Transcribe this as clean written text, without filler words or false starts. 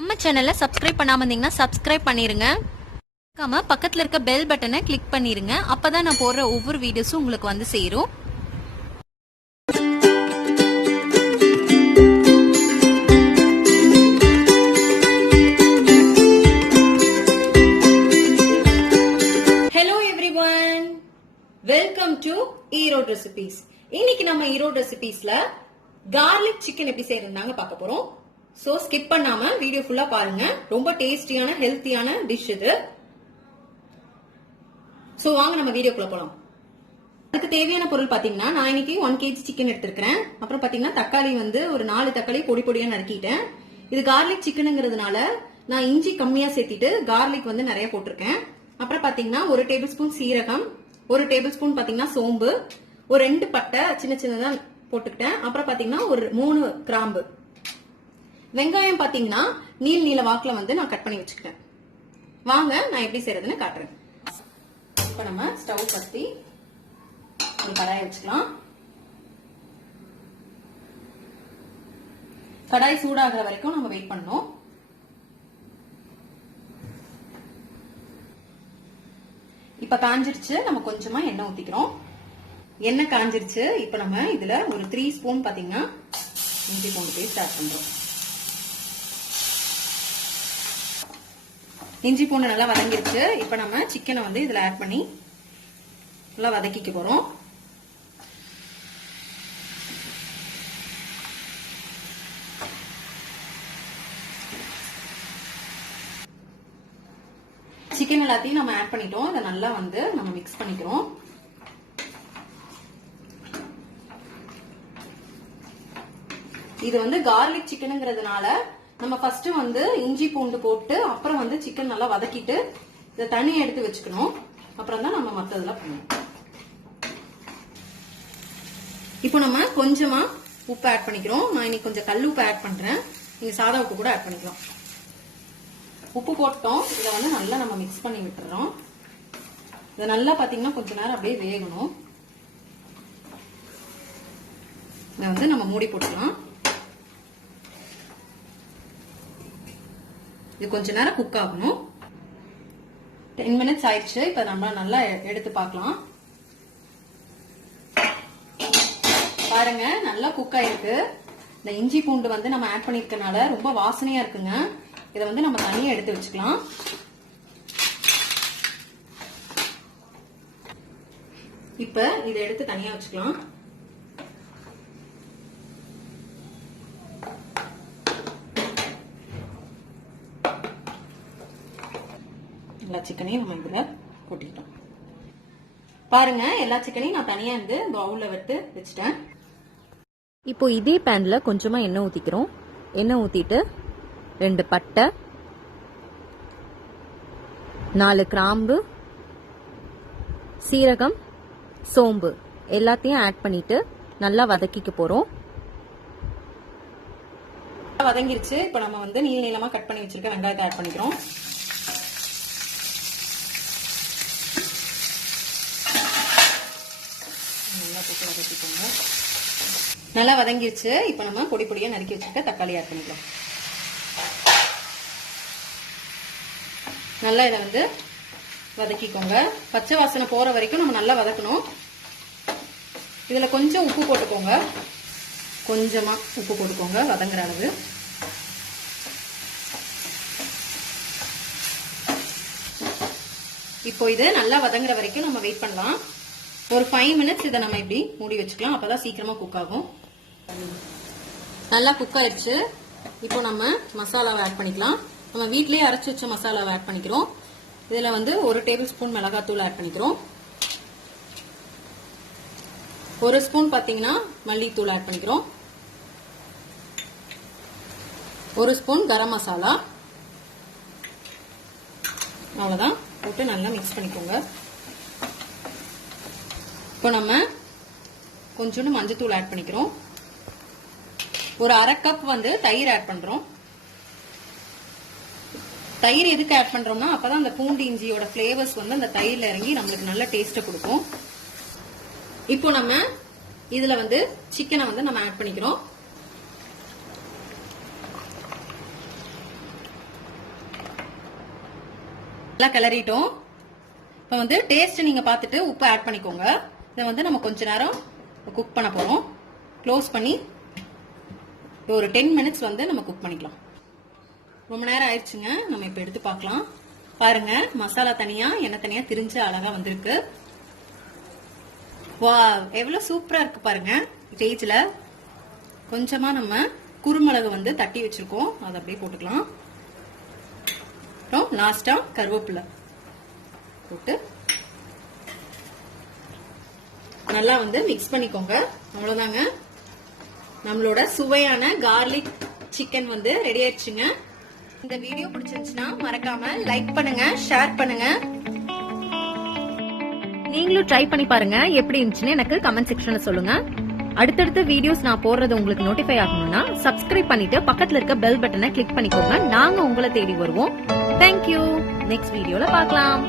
நம்ம சேனலை சப்ஸ்கிரைப் பண்ணாம இருந்தீங்கன்னா சப்ஸ்கிரைப் பண்ணிருங்க. பக்கத்துல இருக்க பெல் பட்டனை கிளிக் பண்ணிருங்க. அப்பதான் நான் போடுற ஒவ்வொரு வீடியோஸும் உங்களுக்கு வந்து சேரும். Hello everyone, welcome to Erode recipes. இன்னைக்கு நம்ம ஈரோடு ரெசிபீஸ்ல கார்லிக் சிக்கன் எப்படி செய்யறதுனாங்க பார்க்க போறோம். சோ ஸ்கிப் பண்ணாம வீடியோ ஃபுல்லா பாருங்க. ரொம்ப டேஸ்டியான ஹெல்த்தியான டிஷ் இது. சோ வாங்க நம்ம வீடியோக்குள்ள போலாம். அதுக்கு தேவையான பொருள் பாத்தீங்கன்னா, நான் இன்னைக்கு 1 kg சிக்கன் எடுத்திருக்கிறேன். அப்புறம் பாத்தீங்கன்னா தக்காளி வந்து ஒரு 4 தக்காளி பொடி பொடியா நறுக்கிட்டேன். இது கார்லிக் சிக்கனுங்கிறதுனால நான் இஞ்சி கம்மியா சேர்த்திட்டு கார்லிக் வந்து நிறைய போட்டிருக்கேன். அப்புறம் பாத்தீங்கன்னா 1 டேபிள் ஸ்பூன் சீரகம், 1 டேபிள் ஸ்பூன் பாத்தீங்கன்னா சோம்பு, ஒரு 2 பட்டை சின்ன சின்னதா போட்டுக்கிட்டேன். அப்புறம் பாத்தீங்கன்னா ஒரு 3 கிராம்பு. வெங்காயம் பாத்தீங்கன்னா நீல நீல வாக்குல வந்து நான் கட் பண்ணி வச்சுக்கிட்டேன். வாங்க நான் எப்படி செய்யறதுன்னு காட்டுறேன். இப்ப நம்ம ஸ்டவ் பத்தி ஒரு கடாயை வச்சுக்கலாம். கடாய் சூடாகிற வரைக்கும் நம்ம வெயிட் பண்ணணும். இப்ப காஞ்சிருச்சு. நம்ம கொஞ்சமா எண்ணெய் ஊத்திக்கிறோம். எண்ணெய் காஞ்சிருச்சு. இப்ப நம்ம இதுல ஒரு 3 ஸ்பூன் பாத்தீங்கன்னா இஞ்சி பூண்டு பேஸ்ட் ஆட் பண்றோம். இஞ்சி பூண்டு நல்லா வதங்கிருச்சு. இப்ப நம்ம சிக்கனை வந்து இதுல ஆட் பண்ணி நல்லா வதக்கிக்க போறோம். சிக்கன் எல்லாத்தையும் நம்ம ஆட் பண்ணிட்டோம். இதை நல்லா வந்து நம்ம மிக்ஸ் பண்ணிக்கிறோம். இது வந்து கார்லிக் சிக்கனுங்கிறதுனால நம்ம ஃபர்ஸ்ட் வந்து இஞ்சி பூண்டு போட்டு அப்புறம் வந்து சிக்கன் நல்லா வதக்கிட்டு இதை தனியா எடுத்து வச்சுக்கணும். அப்புறம் தான் நம்ம மத்ததெல்லாம் பண்ணணும். இப்போ நம்ம கொஞ்சமா உப்பு ஆட் பண்ணிக்கிறோம். நான் இன்னைக்கு கொஞ்சம் கல் உப்பு ஆட் பண்றேன். நீங்க சாதா உப்பு கூட ஆட் பண்ணிக்கலாம். உப்பு போட்டோம். இதை வந்து நல்லா நம்ம மிக்ஸ் பண்ணி விட்டுறோம். இதை நல்லா பாத்தீங்கன்னா கொஞ்ச நேரம் அப்படியே வேகணும். இதை வந்து நம்ம மூடி போட்டுக்கலாம். இது கொஞ்ச நேரம் குக் ஆகணும். 10 மினிட்ஸ் ஆயிடுச்சு. இப்ப நம்ம நல்லா எடுத்து பார்க்கலாம். பாருங்க நல்லா குக் ஆயிருக்கு. இந்த இஞ்சி பூண்டு வந்து நம்ம ஆட் பண்ணிருக்கனால ரொம்ப வாசனையா இருக்குங்க. இதை வந்து நம்ம தனியா எடுத்து வச்சுக்கலாம். இப்ப இதை எடுத்து தனியா வச்சுக்கலாம். எல்லா சிக்கனையும் நம்ம இதுல கொட்டிட்டோம். பாருங்க எல்லா சிக்கனையும் நான் தனியா இந்த பவுல்ல விட்டு வச்சுட்டேன். இப்போ இதே பேன்ல கொஞ்சமா எண்ணெய் ஊத்திக்கிறோம். எண்ணெய் ஊத்திட்டு 2 பட்டை, 4 கிராம்பு, சீரகம், சோம்பு எல்லாத்தையும் ஆட் பண்ணிட்டு நல்லா வதக்கிக்க போறோம். வதங்கிருச்சு. இப்ப நம்ம வந்து நீல நீளமா கட் பண்ணி வச்சிருக்க வெங்காயத்தை ஆட் பண்ணிக்கிறோம். நல்லா வதங்கிருச்சு. இப்ப நம்ம பொடி பொடியா நறுக்கி வச்சிருக்க தக்காளி ஆட் பண்ணிக்கலாம். நல்லா இதை வந்து வதக்கிக்கோங்க. பச்சை வாசனை போற வரைக்கும் நம்ம நல்லா வதக்கணும். இதுல கொஞ்சம் உப்பு போட்டுக்கோங்க. கொஞ்சமா உப்பு போட்டுக்கோங்க வதங்குற அளவு. இப்போ இது நல்லா வதங்குற வரைக்கும் நம்ம வெயிட் பண்ணலாம். ஒரு 5 மினிட்ஸ் இதை நம்ம இப்படி மூடி வச்சுக்கலாம். அப்பதான் சீக்கிரமா குக் ஆகும். நல்லா குக் ஆயிடுச்சு. இப்போ நம்ம மசாலாவை ஆட் பண்ணிக்கலாம். நம்ம வீட்லயே அரைச்சு வச்ச மசாலாவை ஆட் பண்ணிக்கிறோம். இதுல வந்து 1 டேபிள் ஸ்பூன் மிளகாத்தூள் ஆட் பண்ணிக்கிறோம். 1 ஸ்பூன் பாத்தீங்கன்னா மல்லித்தூள் ஆட் பண்ணிக்கிறோம். 1 ஸ்பூன் கரம் மசாலா. அவ்வளவுதான். போட்டு நல்லா மிக்ஸ் பண்ணிக்கோங்க. இப்போ நம்ம கொஞ்சோண்டு மஞ்சத்தூள் ஆட் பண்ணிக்கிறோம். ஒரு 1/2 கப் வந்து தயிர் ஆட் பண்றோம். தயிர் எதுக்கு ஆட் பண்றோம்னா அப்பதான் அந்த பூண்டு இஞ்சியோட பிளேவர்ஸ் வந்து அந்த தயிர்ல இறங்கி நம்மளுக்கு நல்ல டேஸ்ட் கொடுக்கும். இப்போ நம்ம இதுல வந்து சிக்கனை வந்து நம்ம ஆட் பண்ணிக்கிறோம். நல்லா கிளறிட்டோம். இப்ப வந்து டேஸ்ட் நீங்க பார்த்துட்டு உப்பு ஆட் பண்ணிக்கோங்க. இதை வந்து நம்ம கொஞ்ச நேரம் குக் பண்ண போறோம். க்ளோஸ் பண்ணி ஒரு 10 மினிட்ஸ் வந்து நம்ம குக் பண்ணிக்கலாம். ரொம்ப நேரம் ஆயிடுச்சுங்க. நம்ம இப்ப எடுத்து பார்க்கலாம். பாருங்க, மசாலா தனியா எண்ணெய் தனியா திரிஞ்சு அழகா வந்திருக்கு. வாவ், எவ்வளவு சூப்பரா இருக்கு பாருங்க. ஸ்டேஜ்ல கொஞ்சமா நம்ம குருமிளகு வந்து தட்டி வச்சிருக்கோம், அதை அப்படியே போட்டுக்கலாம். அப்புறம் லாஸ்டா கருவேப்பிலை போட்டு நல்லா வந்து மிக்ஸ் பண்ணிக்கோங்க. அவ்வளவுதாங்க, நம்மளோட சுவையான கார்லிக் சிக்கன் வந்து ரெடி ஆயிடுச்சுங்க. இந்த வீடியோ பிடிச்சிருந்துச்சுன்னா மறக்காம லைக் பண்ணுங்க, ஷேர் பண்ணுங்க. நீங்களும் ட்ரை பண்ணி பாருங்க. எப்படி இருந்துச்சுன்னு எனக்கு கமெண்ட் செக்ஷன்ல சொல்லுங்க. அடுத்தடுத்த வீடியோஸ் நான் போடுறது உங்களுக்கு நோட்டிஃபை ஆகணும்னா சப்ஸ்கிரைப் பண்ணிட்டு பக்கத்துல இருக்க பெல் பட்டனை கிளிக் பண்ணிக்கோங்க. நாங்க உங்களை தேடி வருவோம். தேங்க்யூ. நெக்ஸ்ட் வீடியோல பார்க்கலாம்.